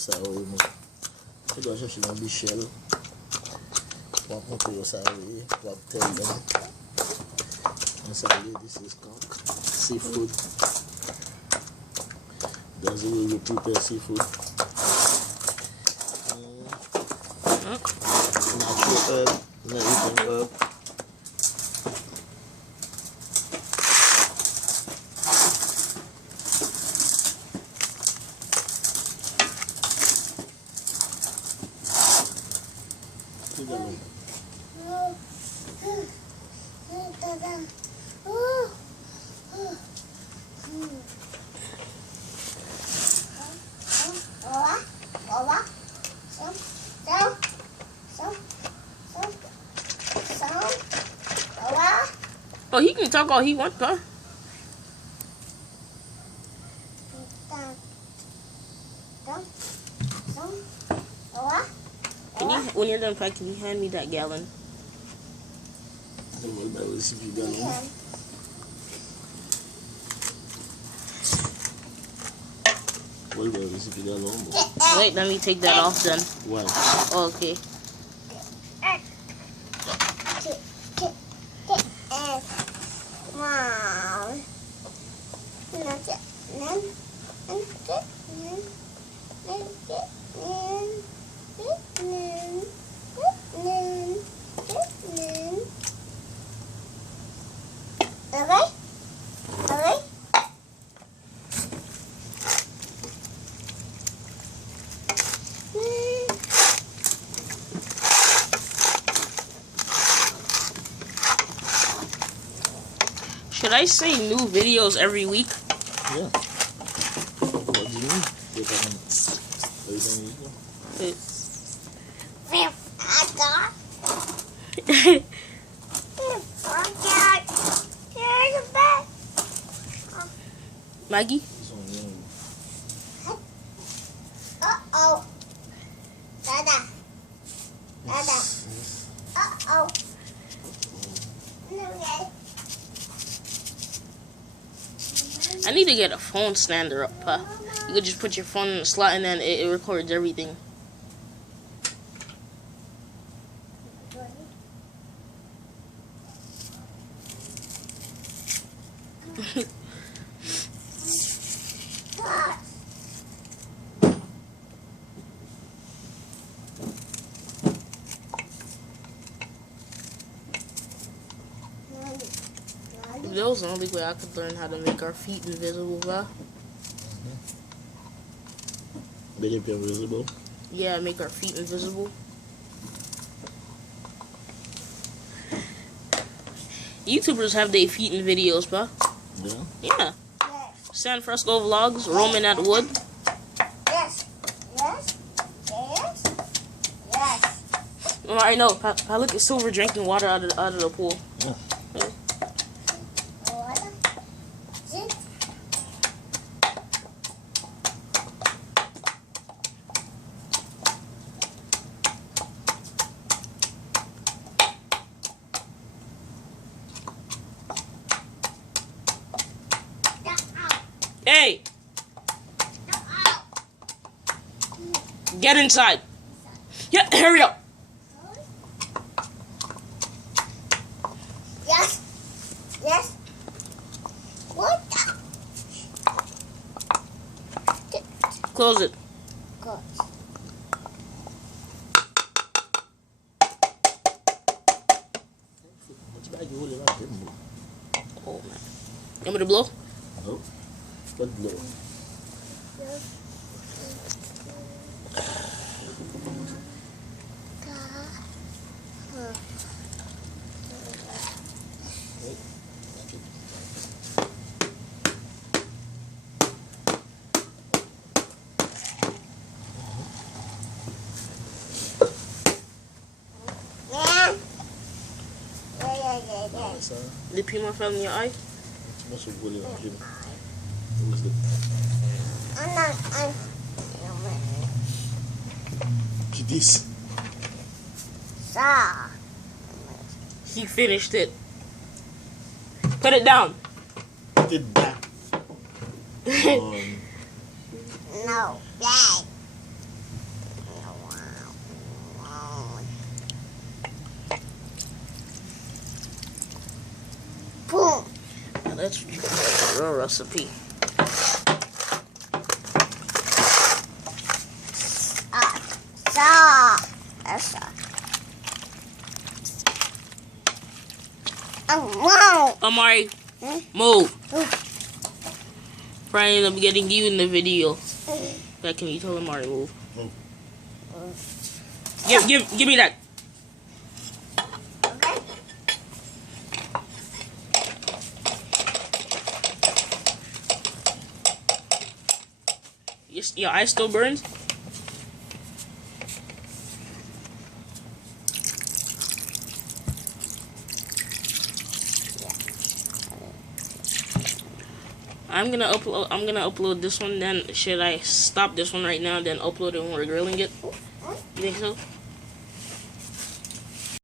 ça oui moi. Tu dois chercher dans Michel. Pour montrer ça oui, pour tell them. This is cock, seafood. That's the way you prepare seafood. Natural herb, not eating herb. Oh, he can talk all he wants, huh? When you're done packing, can you hand me that gallon? Wait, let me take that off then. Wow. Oh, okay. Should I say new videos every week? Yeah. What do you mean? Maggie? Uh-oh. Dada. Dada. Uh-oh. I need to get a phone stander up, huh? You could just put your phone in the slot and then it records everything. That was the only way I could learn how to make our feet invisible, huh? Make it invisible? Yeah, make our feet invisible. YouTubers have their feet in videos, bro. Yeah? Yeah. San Fresco Vlogs, Roman at Wood. Yes. Yes. Yes. Yes. Oh, I know. I look at Silver drinking water out of the pool. Yeah. Hey! Get inside. Yeah, hurry up. Yes. Yes. What? Close it. Good. Oh, man. You want me to blow? No. What blow? The Pima fell in your eye? What's the bully on Jim? This. He finished it. Put it down. Put it back. No, bag. That's a real recipe. That's wow. Amari, move. Brian, I'm getting you in the video. That can you tell Amari move? Give me that. Okay. Your eye still burns? I'm gonna upload this one. Then should I stop this one right now? Then upload it when we're grilling it? You think so?